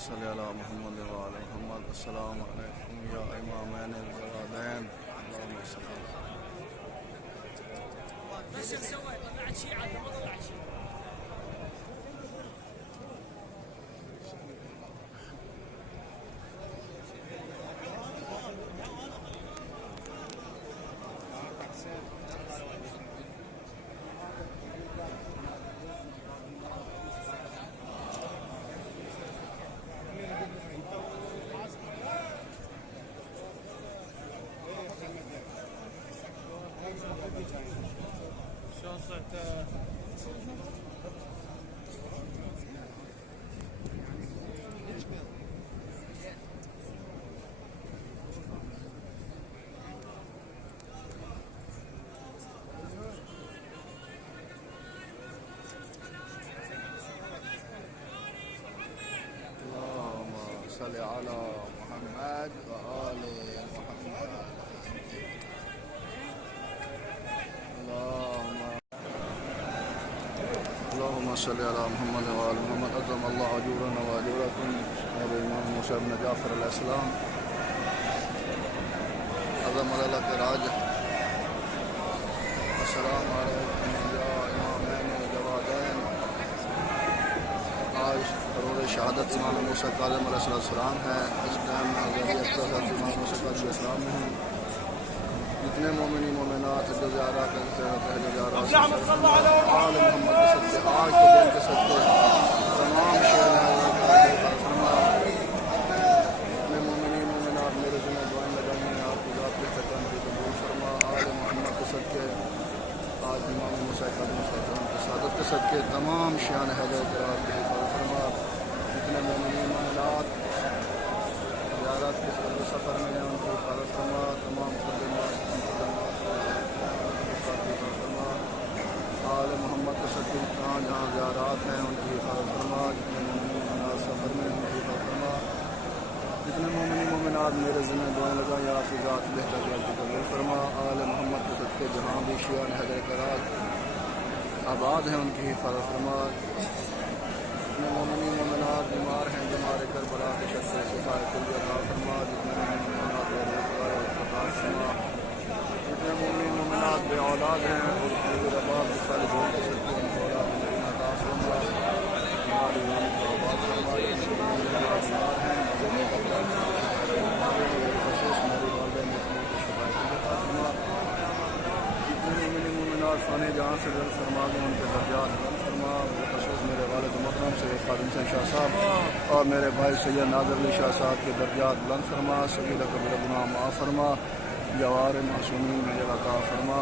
सल्लि अला मुहम्मद व आले मुहम्मद। अस्सलामु अलैकुम या इमामैन अल-जवादैन। अल्लाहुम्मा सल्लि अला मुहम्मद व आले मुहम्मद। अल्लाहुम्मा सल्लि अला मुहम्मद व आले मुहम्मद। अज़्ज़म अल्लाहु अजूरना व अजूरकुम। इमाम मूसा इब्न जाफर अलैहिस्सलाम अज़्ज़म अल्लाह के राज। अस्सलामु अलैकुम या इमामैन अल-जवादैन। आज रोज़ शहादत इमाम मूसा काज़िम अलैहिस्सलाम है। इस टाइम में इमाम मूसा काज़िम में हैं। जितने मोमिनी मोमिनात जो ज़ियारत करते हैं पहले ज़ियारत आल मोहम्मद के सदक़े आज के दिन के सदक़े तमाम शेर जितने मोमिनी मोमिनात मेरे जिन्हें दुआएं लगाई हैं आपकी ज़ात के ख़त्म की कबूल फरमा। आल मोहम्मद के सदक़े आज इमाम मूसा काज़िम की शहादत के सदक़े तमाम शान हैदर करार की हिफाज़त फरमा। जितने मोमिनी मोमिनात ज़ियारत के सफ़र में हैं उनकी हिफाज़त फरमा। तमाम आल मोहम्मद के सदक़े जहाँ ज़ियारत हैं उनकी हिफाज़त फरमा। जितने मोमिनात सफ़र में उनकी हिफाज़त फरमा। जितने मोमिनी मोमिनात मेरे ज़िम्मे दुआएं लगाई आपकी ज़ात बेहतर की कबूल फरमा। आल मोहम्मद के सदक़े जहाँ भी शियान हैदर करार आबाद हैं उनकी हिफाज़त फरमा। जितने मोमिनी मोमिनात बीमार हैं बीमार करबला के शर से शिफाए कुल्ली अता फरमा। जितने मोमिनात बेरोज़गार प्रकाश फरमा। जितने मोमिनी मोमिनात बे औलाद हैं और रबाब सारे जोड़ के सदक़े उनको औलाद अता फरमा। हमारी जान को आबाद फरमा। जितने बीमार हैं खसूस मेरी वालिदैन की शिफाए कुल्ली अता फरमा। जितने मोमिनी मोमिनात फ़ाने जहाँ से दर्द फरमा दें उनके दर्जात बुलंद फरमा। खसूस मेरे वालिद मोहतरम से ख़ादिम हुसैन शाह साहब और मेरे भाई सैयद नाज़िर अली शाह साहब के दर्जात बुलंद फरमा। सगीरा कबीरा गुनाह माफ़ फरमा। जवार मासूमीन में जगह अता फरमा।